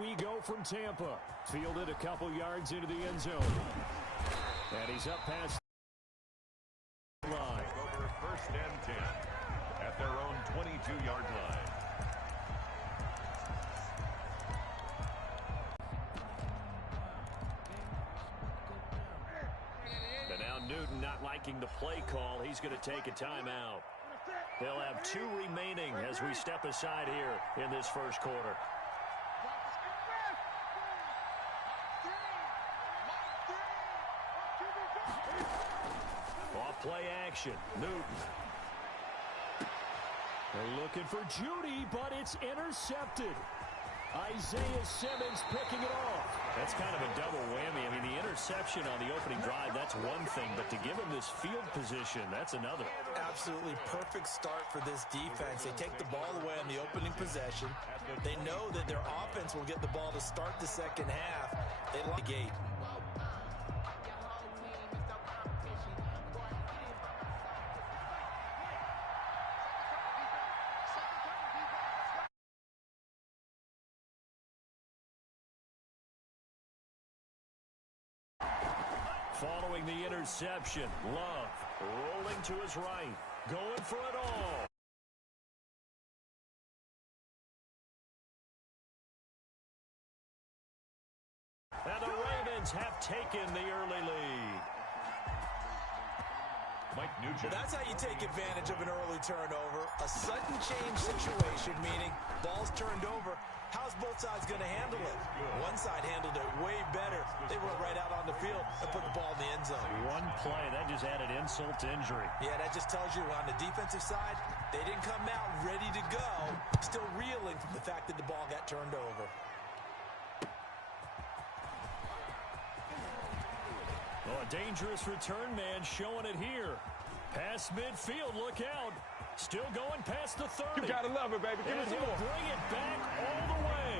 we go from Tampa. Fielded a couple yards into the end zone. And he's up past the line. Over 1st and 10 at their own 22-yard line. And now Newton not liking the play call. He's going to take a timeout. They'll have 2 remaining as we step aside here in this first quarter. Off play action. Newton. They're looking for Judy, but it's intercepted. Isaiah Simmons picking it off. That's kind of a double whammy. I mean, the interception on the opening drive, that's one thing, but to give him this field position, that's another. Absolutely perfect start for this defense. They take the ball away on the opening possession. They know that their offense will get the ball to start the second half. They lock the gate. Following the interception, Love rolling to his right, going for it all. And the Ravens have taken the early lead. Mike Nugent. Well, that's how you take advantage of an early turnover. A sudden change situation, meaning ball's turned over. How's both sides going to handle it? One side handled it way better. They went right out on the field and put the ball in the end zone. One play, that just added insult to injury. Yeah, that just tells you on the defensive side, they didn't come out ready to go, still reeling from the fact that the ball got turned over. Oh, a dangerous return man showing it here. Past midfield, look out. Still going past the 30. You gotta love it, baby. Give and it some he'll more. bring it back all the way.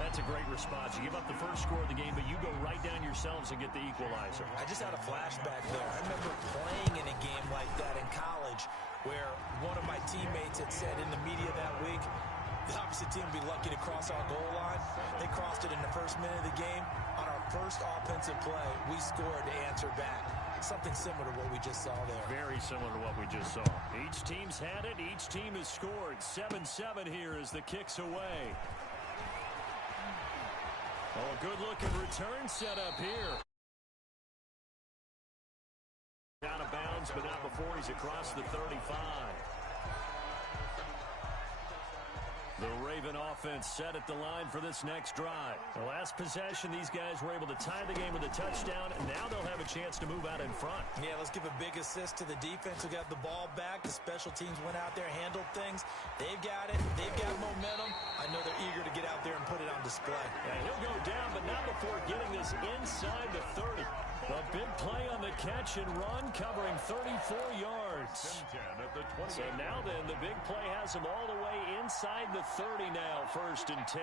That's a great response. You give up the first score of the game, but you go right down yourselves and get the equalizer. I just had a flashback there. I remember playing in a game like that in college where one of my teammates had said in the media that week, the opposite team would be lucky to cross our goal line. They crossed it in the first minute of the game. On our first offensive play, we scored to answer back. Something similar to what we just saw there. Very similar to what we just saw. Each team's had it. Each team has scored. 7-7 here as the kick's away. Oh, good-looking return set up here. Out of bounds, but not before he's across the 35. The Raven offense set at the line for this next drive. The last possession, these guys were able to tie the game with a touchdown, and now they'll have a chance to move out in front. Yeah, let's give a big assist to the defense who got the ball back. The special teams went out there, handled things. They've got it. They've got momentum. I know they're eager to get out there and put it on display. Yeah, he'll go down, but not before getting this inside the 30. A big play on the catch and run, covering 34 yards. So now then, the big play has him all the way inside the 30 now, 1st and 10.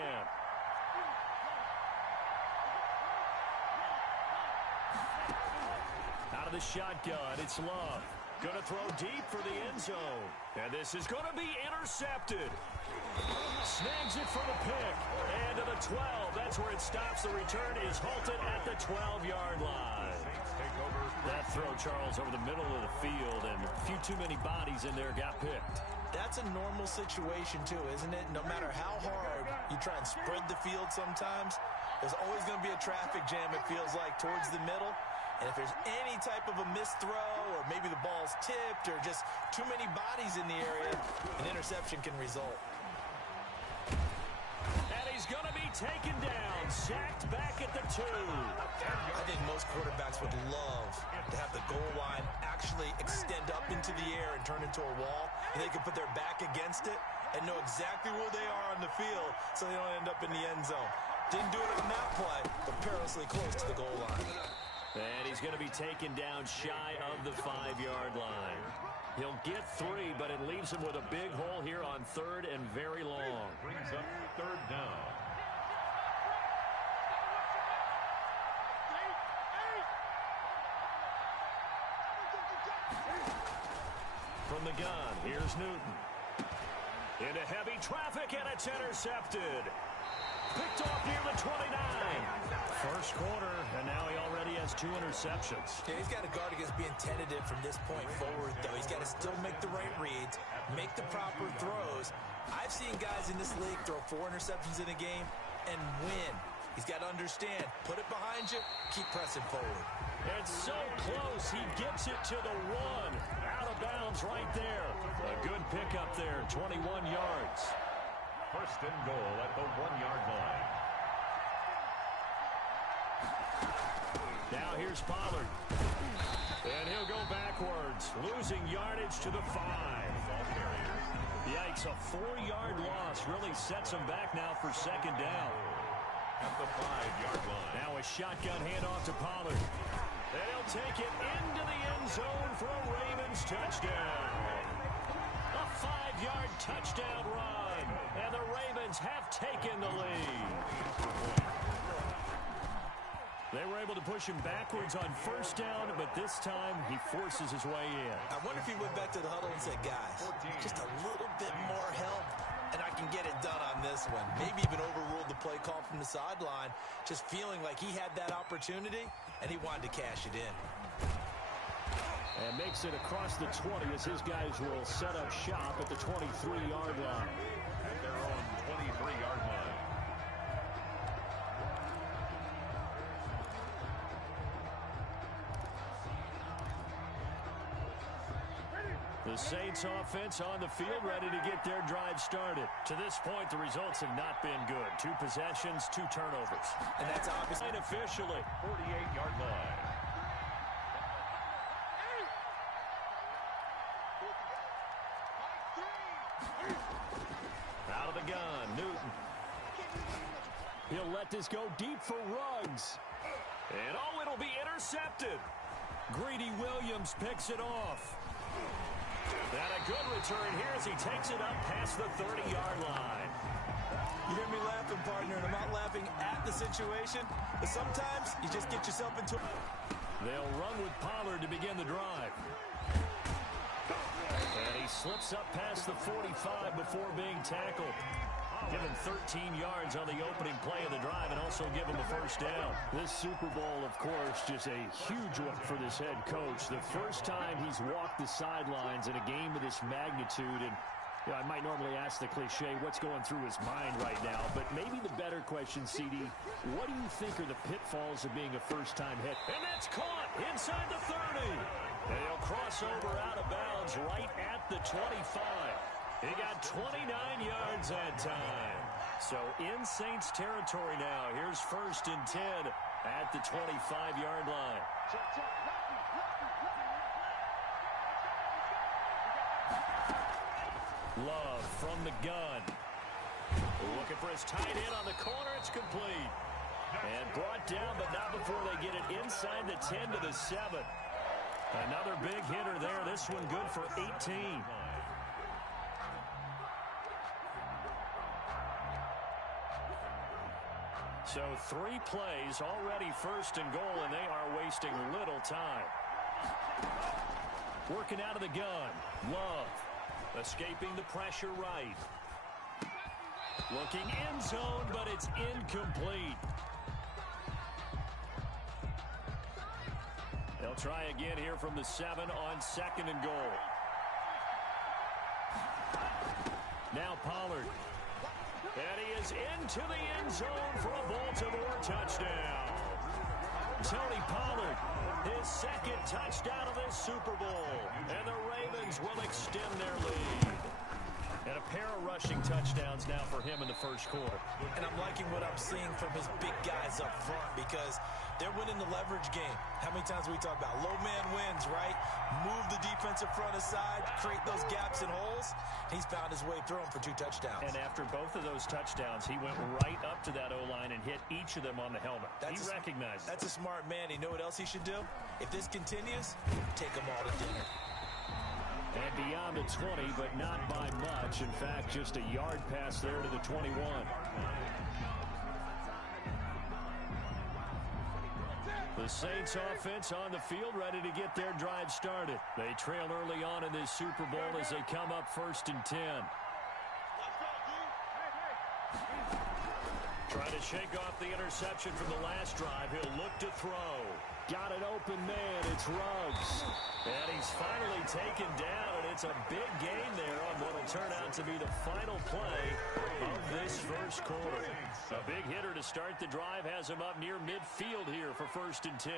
Out of the shotgun, it's Love. Going to throw deep for the end zone. And this is going to be intercepted. Snags it for the pick. And to the 12. That's where it stops. The return is halted at the 12-yard line. That throw, Charles, over the middle of the field, and a few too many bodies in there got picked. That's a normal situation, too, isn't it? No matter how hard you try and spread the field sometimes, there's always going to be a traffic jam, it feels like, towards the middle. And if there's any type of a missed throw, or maybe the ball's tipped, or just too many bodies in the area, an interception can result. And he's going to be taken down, sacked back at the 2. I think most quarterbacks would love to have the goal line actually extend up into the air and turn into a wall, and they can put their back against it and know exactly where they are on the field so they don't end up in the end zone. Didn't do it on that play, but perilously close to the goal line. And he's going to be taken down shy of the 5-yard line. He'll get 3, but it leaves him with a big hole here on 3rd and very long. Brings up 3rd down. From the gun, here's Newton. Into heavy traffic, and it's intercepted. Picked off near the 29. First quarter, and now he already has 2 interceptions. Yeah, he's got to guard against being tentative from this point forward, though. He's got to still make the right reads, make the proper throws. I've seen guys in this league throw 4 interceptions in a game and win. He's got to understand, put it behind you, keep pressing forward. It's so close, he gets it to the 1. Out of bounds right there. A good pickup there, 21 yards. First and goal at the 1-yard line. Now here's Pollard. And he'll go backwards, losing yardage to the 5. Yikes, a 4-yard loss really sets him back now for second down. At the 5-yard line. Now a shotgun handoff to Pollard. And he'll take it into the end zone for a Ravens touchdown. A 5-yard touchdown run. And the Ravens have taken the lead. They were able to push him backwards on first down, but this time he forces his way in. I wonder if he went back to the huddle and said, guys, just a little bit more help, and I can get it done on this one. Maybe even overruled the play call from the sideline, just feeling like he had that opportunity, and he wanted to cash it in. And makes it across the 20 as his guys will set up shop at the 23-yard line. At their own 23-yard line. The Saints offense on the field, ready to get their drive started. To this point, the results have not been good. 2 possessions, 2 turnovers. And that's obviously officially. 48-yard line. Out of the gun, Newton. He'll let this go deep for Ruggs. And oh, it'll be intercepted. Greedy Williams picks it off. And a good return here as he takes it up past the 30-yard line. You hear me laughing, partner, and I'm not laughing at the situation, but sometimes you just get yourself into it. They'll run with Pollard to begin the drive. And he slips up past the 45 before being tackled. Give him 13 yards on the opening play of the drive and also give him a first down. This Super Bowl, of course, just a huge one for this head coach. The first time he's walked the sidelines in a game of this magnitude. And you know, I might normally ask the cliche, what's going through his mind right now? But maybe the better question, CD, what do you think are the pitfalls of being a first-time head? And that's caught inside the 30. And he'll cross over out of bounds right at the 25. He got 29 yards that time. So in Saints territory now. Here's first and 10 at the 25-yard line. Love from the gun. Looking for his tight end on the corner. It's complete. And brought down, but not before they get it inside the 10 to the 7. Another big hitter there. This one good for 18. So 3 plays, already first and goal, and they are wasting little time. Working out of the gun. Love. Escaping the pressure right. Looking end zone, but it's incomplete. They'll try again here from the 7 on second and goal. Now Pollard. And he is into the end zone for a Baltimore touchdown. Tony Pollard, his second touchdown of this Super Bowl. And the Ravens will extend their lead. And a pair of rushing touchdowns now for him in the first quarter. And I'm liking what I'm seeing from his big guys up front because they're winning the leverage game. How many times we talk about low man wins, right? Move the defensive front aside, create those gaps and holes. He's found his way through them for 2 touchdowns. And after both of those touchdowns, he went right up to that O-line and hit each of them on the helmet. He recognized it. That's a smart man. You know what else he should do? If this continues, take them all to dinner. And beyond the 20, but not by much. In fact, just a yard pass there to the 21. The Saints offense on the field, ready to get their drive started. They trail early on in this Super Bowl as they come up first and 10. Trying to shake off the interception from the last drive. He'll look to throw. Got an open man. It's Ruggs. And he's finally taken down, and it's a big gain there on what will turn out to be the final play of this first quarter. A big hitter to start the drive has him up near midfield here for 1st and 10.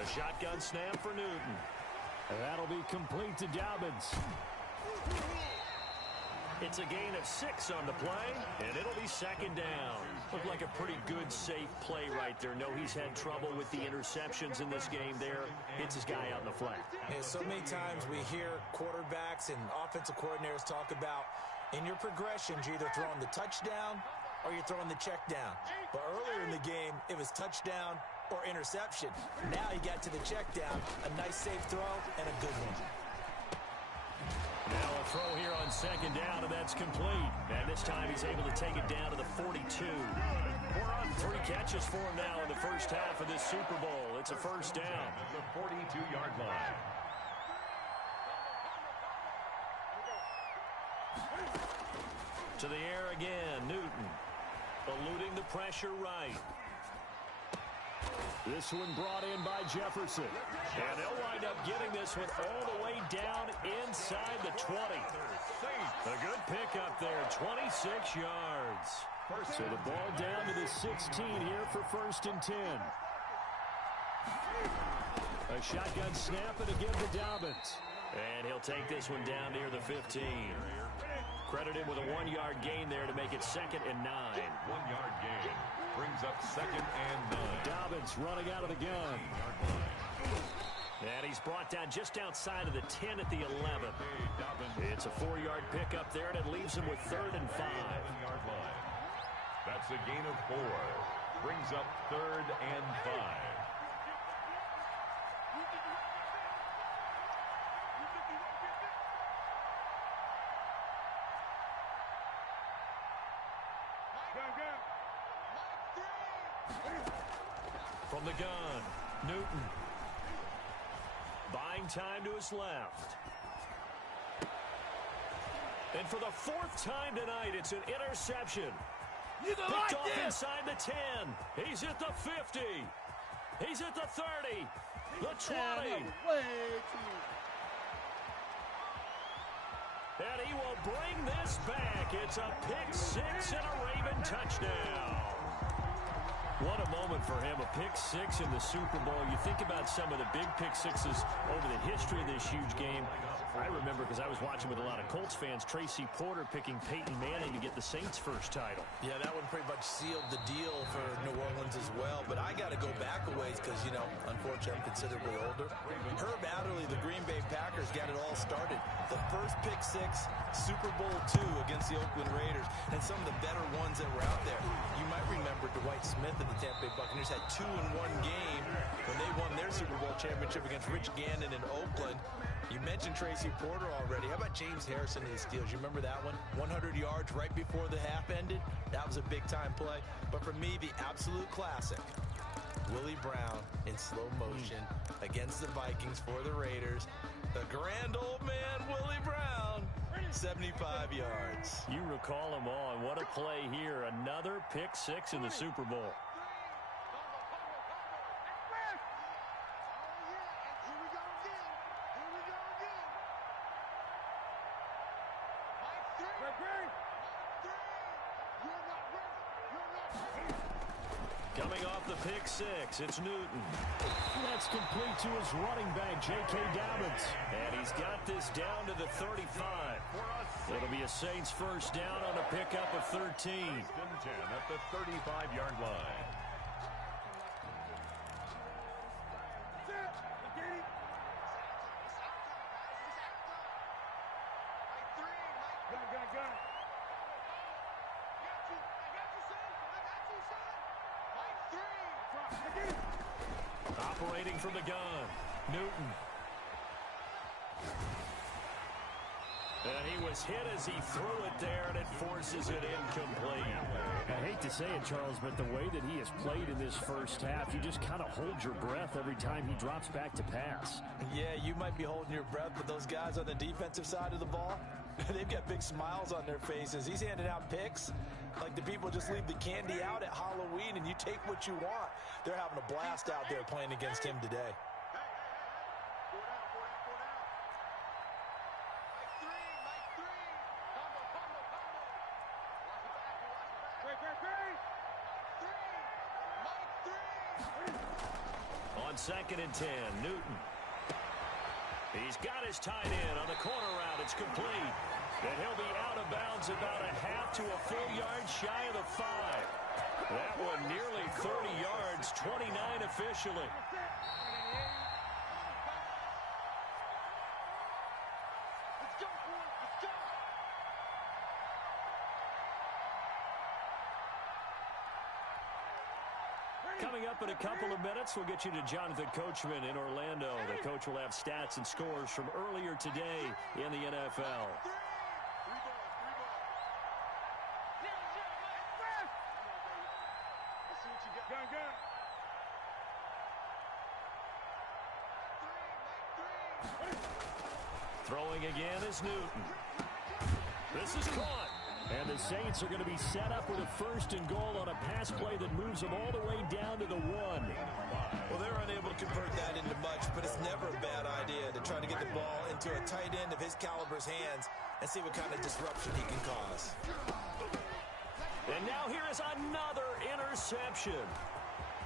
A shotgun snap for Newton. That'll be complete to Dobbins. It's a gain of 6 on the play, and it'll be 2nd down. Looked like a pretty good, safe play right there. No, he's had trouble with the interceptions in this game there. Hits his guy out in the flat. Yeah, so many times we hear quarterbacks and offensive coordinators talk about in your progressions, you're either throwing the touchdown or you're throwing the check down. But earlier in the game, it was touchdown or interception. Now he got to the check down, a nice safe throw, and a good one. Now a throw here on 2nd down, and that's complete. And this time he's able to take it down to the 42. 3 catches for him now in the first half of this Super Bowl. It's a 1st down. At the 42-yard line. To the air again, Newton. Eluding the pressure right. This one brought in by Jefferson. And they'll wind up getting this one all the way down inside the 20. A good pickup there, 26 yards. So the ball down to the 16 here for 1st and 10. A shotgun snap and again to Dobbins. And he'll take this one down near the 15. Credited with a 1-yard gain there to make it 2nd and 9. 1-yard gain brings up 2nd and 9. Dobbins running out of the gun. And he's brought down just outside of the 10 at the 11. It's a 4-yard pickup there, and it leaves him with 3rd and 5. That's a gain of 4. Brings up 3rd and 5. From the gun, Newton. Buying time to his left. And for the 4th time tonight, it's an interception. Picked off inside the 10. He's at the 50. He's at the 30. The 20. And he will bring this back. It's a pick 6 and a Raven touchdown. What a moment for him, a pick 6 in the Super Bowl. You think about some of the big pick 6s over the history of this huge game. I remember, because I was watching with a lot of Colts fans, Tracy Porter picking Peyton Manning to get the Saints' first title. Yeah, that one pretty much sealed the deal for New Orleans as well. But I got to go back a ways because, you know, unfortunately, I'm considerably older. Herb Adderley, the Green Bay Packers, got it all started. The first pick 6, Super Bowl II against the Oakland Raiders, and some of the better ones that were out there. You might remember Dwight Smith of the Tampa Bay Buccaneers had 2 in one game when they won their Super Bowl championship against Rich Gannon in Oakland. You mentioned Tracy Porter already. How about James Harrison of the Steelers? You remember that one? 100 yards right before the half ended? That was a big-time play. But for me, the absolute classic, Willie Brown in slow motion against the Vikings for the Raiders. The grand old man, Willie Brown, 75 yards. You recall them all, and what a play here. Another pick 6 in the Super Bowl. Coming off the pick 6, it's Newton. That's complete to his running back, J.K. Dobbins. And he's got this down to the 35. It'll be a Saints first down on a pickup of 13. 10 at the 35-yard line. Operating from the gun, Newton. And he was hit as he threw it there, and it forces it incomplete. I hate to say it, Charles, but the way that he has played in this first half, you just kind of hold your breath every time he drops back to pass. Yeah, you might be holding your breath, but those guys on the defensive side of the ball, they've got big smiles on their faces. He's handing out picks like the people just leave the candy out at Halloween and you take what you want. They're having a blast out there playing against him today. On 2nd and 10, Newton. He's got his tight end on the corner route. It's complete. And he'll be out of bounds about a half to a full yard shy of the 5. That one nearly 30 yards, 29 officially. Coming up in a couple of minutes, we'll get you to Jonathan Coachman in Orlando. The coach will have stats and scores from earlier today in the NFL. Throwing again is Newton. This is caught. And the Saints are going to be set up with a 1st and goal on a pass play that moves them all the way down to the 1. Well, they're unable to convert that into much, but it's never a bad idea to try to get the ball into a tight end of his caliber's hands and see what kind of disruption he can cause. And now here is another interception.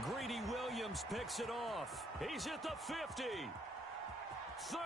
Greedy Williams picks it off. He's at the 50, 30,